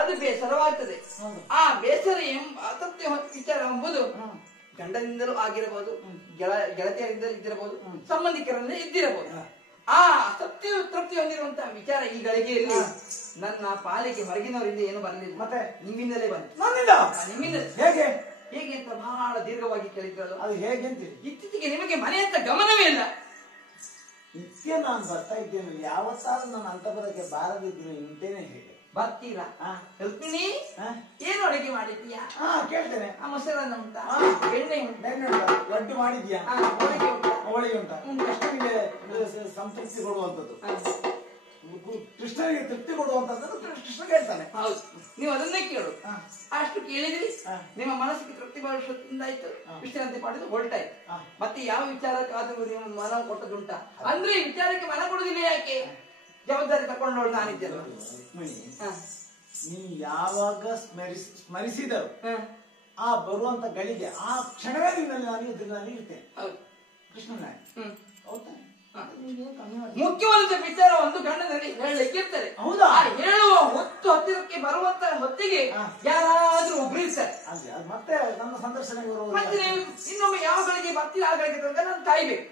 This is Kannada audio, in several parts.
ಅದು ಬೇಸರವಾಗ್ತದೆ. ಆ ಬೇಸರ ಅಸತ್ಯ ವಿಚಾರ ಎಂಬುದು ಗಂಡನಿಂದಲೂ ಆಗಿರಬಹುದು, ಗೆಳತಿಯರಿಂದಲೂ ಇದ್ದಿರಬಹುದು, ಸಂಬಂಧಿಕರಲ್ಲೇ ಇದ್ದಿರಬಹುದು. ಆ ಅಸತ್ಯ ತೃಪ್ತಿ ಹೊಂದಿರುವಂತಹ ವಿಚಾರ ಈ ಗಳಿಗೆಯಲ್ಲಿ ನನ್ನ ಪಾಲಿಗೆ ಹೊರಗಿನವರಿಂದ ಏನು ಬರಲಿಲ್ಲ, ಮತ್ತೆ ನಿಮ್ಮಿಂದಲೇ ಬಂತು. ನಿಮ್ಮಿಂದ ಹೇಗೆ ಹೇಗೆ ಅಂತ ಬಹಳ ದೀರ್ಘವಾಗಿ ಕೇಳಿದ್ರಲ್ಲ, ಅದು ಹೇಗೆ ಅಂತ. ಇತ್ತೀಚೆಗೆ ನಿಮಗೆ ಮನೆ ಅಂತ ಗಮನವೇ ಇಲ್ಲ. ನಿತ್ಯ ನಾನು ಬರ್ತಾ ಇದ್ದೇನೆ, ಯಾವತ್ತಾದ್ರೂ ನಾನು ಅಂತಪುರಕ್ಕೆ ಬಾರದಿದ್ದೀನಿ ಇಂತೇನೆ ಹೇಗೆ ಬರ್ತೀರಾ? ಹೇಳ್ತೀನಿ. ಏನು ಅಡುಗೆ ಮಾಡಿದ್ದೀಯಾ? ಕೇಳ್ತೇನೆ. ಮೊಸರನ್ನ ಉಂಟಾ? ಎಣ್ಣೆ ಉಂಟಾ? ಲಡ್ಡು ಮಾಡಿದ್ಯಾ? ಹೋಳಿಗೆ ಉಂಟಾ? ಕೃಷ್ಣನಿಗೆ ಸಂತೃಪ್ತಿ ಕೊಡುವಂಥದ್ದು, ಕೃಷ್ಣನಿಗೆ ತೃಪ್ತಿ ಕೊಡುವಂತದ್ದು ಕೃಷ್ಣ ಕೇಳ್ತಾನೆ. ಹೌದು, ನೀವು ಅದನ್ನೇ ಕೇಳು. ಅಷ್ಟು ಕೇಳಿದ್ರಿ, ನಿಮ್ಮ ಮನಸ್ಸಿಗೆ ತೃಪ್ತಿ ಬರುವುದಾಯ್ತು, ವಿಶ್ರಾಂತಿ ಪಡೆದು ಹೊರಟಾಯ್ತು. ಮತ್ತೆ ಯಾವ ವಿಚಾರಕ್ಕಾದ್ರೂ ನೀವು ಮನ ಕೊಟ್ಟದುಂಟ? ಅಂದ್ರೆ ಈ ವಿಚಾರಕ್ಕೆ ಮನ ಕೊಡುದಿಲ್ಲ ಯಾಕೆ? ಜವಾಬ್ದಾರಿ ತಕೊಂಡೋಳು ನಾನಿದ್ದೇನೆ. ನೀ ಯಾವಾಗ ಸ್ಮರಿಸಿದರು ಆ ಬರುವಂತ ಗಳಿಗೆ ಆ ಕ್ಷಣವೇ ನಿನ್ನಲ್ಲಿ ನಾನು ಎದುರಿನಲ್ಲಿ ಇರ್ತೇನೆ. ಕೃಷ್ಣನ ಹೌದಾ? ಮುಖ್ಯವಾದ ವಿಚಾರ ಒಂದು ಗಂಡನಲ್ಲಿ ಹೇಳಲಿಕ್ಕೆ ಇರ್ತಾರೆ. ಹೌದಾ? ಹೇಳುವ ಹೊತ್ತು ಹತ್ತಿರಕ್ಕೆ ಬರುವಂತ ಹೊತ್ತಿಗೆ ಯಾರಾದ್ರೂ ಒಬ್ರು ಇರ್ತಾರೆ. ಮತ್ತೆ ನಮ್ಮ ಸಂದರ್ಶನಕ್ಕೆ ಮತ್ತೆ ಇನ್ನೊಮ್ಮೆ ಯಾವ ಗಳಿಗೆ ಬರ್ತೀರ ಆ ಗಳಿಗೆ ತನಕ ನಾನು ಕಾಯ್ಬೇಕು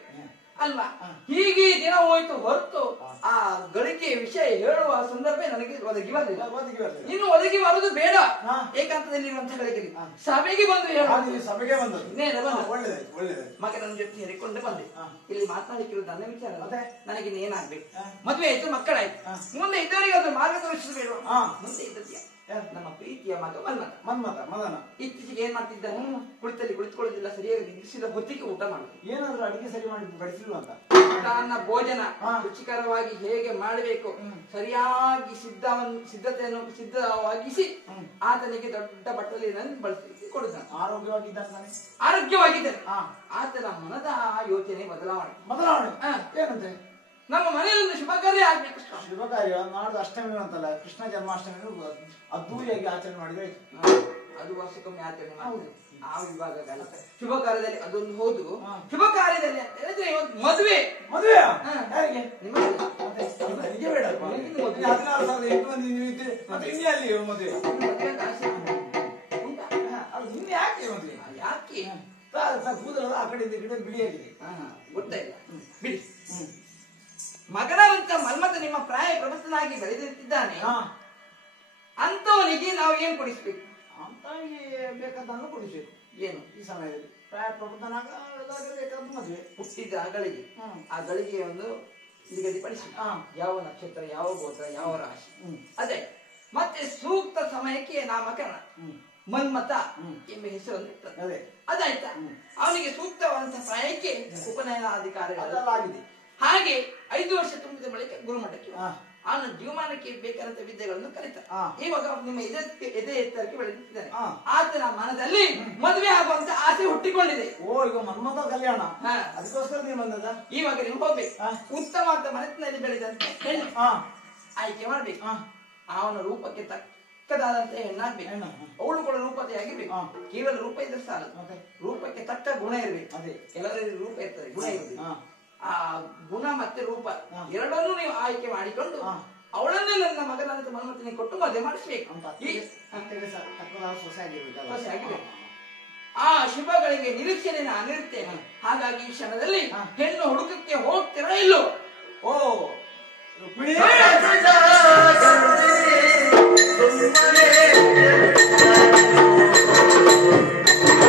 ಅಲ್ವಾ? ಹೀಗೆ ದಿನ ಹೋಯ್ತು ಹೊರತು ಆ ಗಳಿಕೆ ವಿಷಯ ಹೇಳುವ ಸಂದರ್ಭ ನನಗೆ ಒದಗಿ ಬರಲಿಲ್ಲ. ಇನ್ನು ಒದಗಿ ಬರುದು ಬೇಡ. ಏಕಾಂತದಲ್ಲಿ ಇರುವಂತಹ ಗಳಿಗೆ ಸಭೆಗೆ ಬಂದು ಹೇಳುವ, ಸಭೆಗೆ ಬಂದು ಮಗನ ಜೊತೆ ಹೇರಿಕೊಂಡು ಬಂದೆ. ಇಲ್ಲಿ ಮಾತನಾಡಿಕ್ಕಿರೋದು ನನ್ನ ವಿಚಾರ. ನನಗೆ ಏನಾಗ್ಬೇಕು? ಮದುವೆ ಆಯ್ತು, ಮಕ್ಕಳಾಯ್ತು, ಮುಂದೆ ಇದ್ದವರಿಗೆ ಅದು ಮಾರ್ಗದರ್ಶನ ಬೇಡ. ಮುಂದೆ ಇದ್ದದ್ಯಾ ನಮ್ಮ ಪ್ರೀತಿಯ ಮಗ ಮದನ ಇತ್ತೀಚೆಗೆ ಏನ್ ಮಾಡ್ತಿದ್ದಾನೆ? ಕುಳಿತುಕೊಳ್ಳೋದಿಲ್ಲ, ಸರಿಯಾಗಿ ನಿಲ್ಲಿಸಿದ ಹೊತ್ತಿಗೆ ಊಟ ಮಾಡುದು. ಏನಾದ್ರೂ ಅಡಿಗೆ ಸರಿ ಮಾಡಿ ಬಡಿಸಿಲ್ವ ಅಂತ. ನನ್ನ ಭೋಜನ ರುಚಿಕರವಾಗಿ ಹೇಗೆ ಮಾಡಬೇಕು ಸರಿಯಾಗಿ ಸಿದ್ಧವಾಗಿಸಿ ಆತನಿಗೆ ದೊಡ್ಡ ಬಟ್ಟಲಿನಲ್ಲಿ ಬಳಸಿ ಕೊಡುತ್ತಾನೆ. ಆರೋಗ್ಯವಾಗಿದ್ದಾನೆ. ಆತನ ಮನದ ಯೋಚನೆ ಬದಲಾವಣೆ ಏನಂತೆ? ನಮ್ಮ ಮನೆಯಲ್ಲಿ ಶುಭ ಕಾರ್ಯ ಆಗ್ಬೇಕು. ಶುಭ ಕಾರ್ಯ ನಾಡ್ದು ಅಷ್ಟಮಿ ಅಂತಲ್ಲ, ಕೃಷ್ಣ ಜನ್ಮಾಷ್ಟಮಿ ಅದ್ದೂರಿಯಾಗಿ ಆಚರಣೆ ಮಾಡಿದ್ರೆ ಅದು ವರ್ಷಕ್ಕೊಮ್ಮೆ ಆಚರಣೆ ಮಾಡ್ತಾರೆ. ಆ ವಿಭಾಗದಲ್ಲಿ ಶುಭ ಕಾರ್ಯದಲ್ಲಿ ಅದೊಂದು ಹೋದು. ಶುಭ ಕಾರ್ಯದಲ್ಲಿ ಅಂತ ಹೇಳಿದ್ರೆ ಇವತ್ತು ಮದುವೆ ಯಾಕೆ ಕೂದಲದ ಆ ಕಡೆಯಿಂದ ಗಿಡ ಬಿಡಿಯಾಗಿದೆ. ಗೊತ್ತಾಯಿಲ್ಲ ಬಿಡಿ. ಮಗನಂತ ಮನ್ಮಥ ನಿಮ್ಮ ಪ್ರಾಯ ಪ್ರಬುದ್ಧನಾಗಿ ಬೆಳೆದಿರ್ತಿದ್ದಾನೆ. ಅಂತವನಿಗೆ ನಾವು ಏನ್ ಕೊಡಿಸ್ಬೇಕು? ಅಂತವನಿಗೆ ಬೇಕಾದನ್ನು ಕೊಡಿಸ್ಬೇಕು. ಏನು ಈ ಸಮಯದಲ್ಲಿ ಪ್ರಾಯ ಪ್ರಬುದ್ಧನಾಗ ಬೇಕಾದ ಮದುವೆ ಹುಟ್ಟಿದ ಗಳಿಗೆ ಆ ಗಳಿಗೆ ಒಂದು ನಿಗದಿಪಡಿಸಿ ಯಾವ ನಕ್ಷತ್ರ, ಯಾವ ಗೋತ್ರ, ಯಾವ ರಾಶಿ, ಅದೇ ಮತ್ತೆ ಸೂಕ್ತ ಸಮಯಕ್ಕೆ ನಾಮಕರಣ ಮನ್ಮಥ ಎಂಬ ಹೆಸರನ್ನು ಇರ್ತದೆ. ಅದಾಯ್ತಾ? ಅವನಿಗೆ ಸೂಕ್ತವಾದಂತಹ ಪ್ರಾಯಕ್ಕೆ ಉಪನಯನಾಧಿಕಾರಿಗಳಾಗಿದೆ. ಹಾಗೆ 5 ವರ್ಷ ತುಂಬಿದ ಬಳಿಕ ಗುರುಮಠಕ್ಕೆ ಅವನ ಜೀವಮಾನಕ್ಕೆ ಬೇಕಾದಂತ ವಿದ್ಯೆಗಳನ್ನು ಕಲಿತ. ಇವಾಗ ನಿಮ್ಮ ಎದೆ ಎತ್ತರಕ್ಕೆ ಬೆಳೆದಿದ್ದಾನೆ. ಆತನ ಮನದಲ್ಲಿ ಮದುವೆ ಆಗುವಂತ ಆಸೆ ಹುಟ್ಟಿಕೊಂಡಿದೆ. ಈಗ ಮನ್ಮಥ ಕಲ್ಯಾಣ, ಅದಕ್ಕೋಸ್ಕರ ನೀವು ಬಂದದ. ಇವಾಗ ನೀವು ಹೋಗ್ಬೇಕು, ಉತ್ತಮ ಅಂತ ಮನಸ್ಸಿನಲ್ಲಿ ಬೆಳೆದಂತ ಹೆಣ್ಣು ಆಯ್ಕೆ ಮಾಡ್ಬೇಕು. ಅವನ ರೂಪಕ್ಕೆ ತಕ್ಕದಾದಂತ ಹೆಣ್ಣಾಗ್ಬೇಕು. ಅವಳು ಕೂಡ ರೂಪತೆಯಾಗಿರ್ಬೇಕು. ಕೇವಲ ರೂಪ ಇದ್ರೆ ಸಾಲ, ರೂಪಕ್ಕೆ ತಕ್ಕ ಗುಣ ಇರ್ಬೇಕು. ಕೆಲವರಿಗೆ ರೂಪ ಇರ್ತದೆ, ಗುಣ ಇರ್ಬೇಕು. ಆ ಗುಣ ಮತ್ತೆ ರೂಪ ಎರಡನ್ನೂ ನೀವು ಆಯ್ಕೆ ಮಾಡಿಕೊಂಡು ಅವಳನ್ನೇ ನನ್ನ ಮಗನಂತ ಮನ್ಮಥನಿಗೆ ಕೊಟ್ಟು ಮದುವೆ ಮಾಡಿಸ್ಬೇಕು. ಆ ಶುಭಗಳಿಗೆ ನಿರೀಕ್ಷಣೆ ನಾನಿರ್ತೇನೆ. ಹಾಗಾಗಿ ಈ ಕ್ಷಣದಲ್ಲಿ ಹೆಣ್ಣು ಹುಡುಕಕ್ಕೆ ಹೋಗ್ತೀರಾ ಇಲ್ಲೋ? ಓ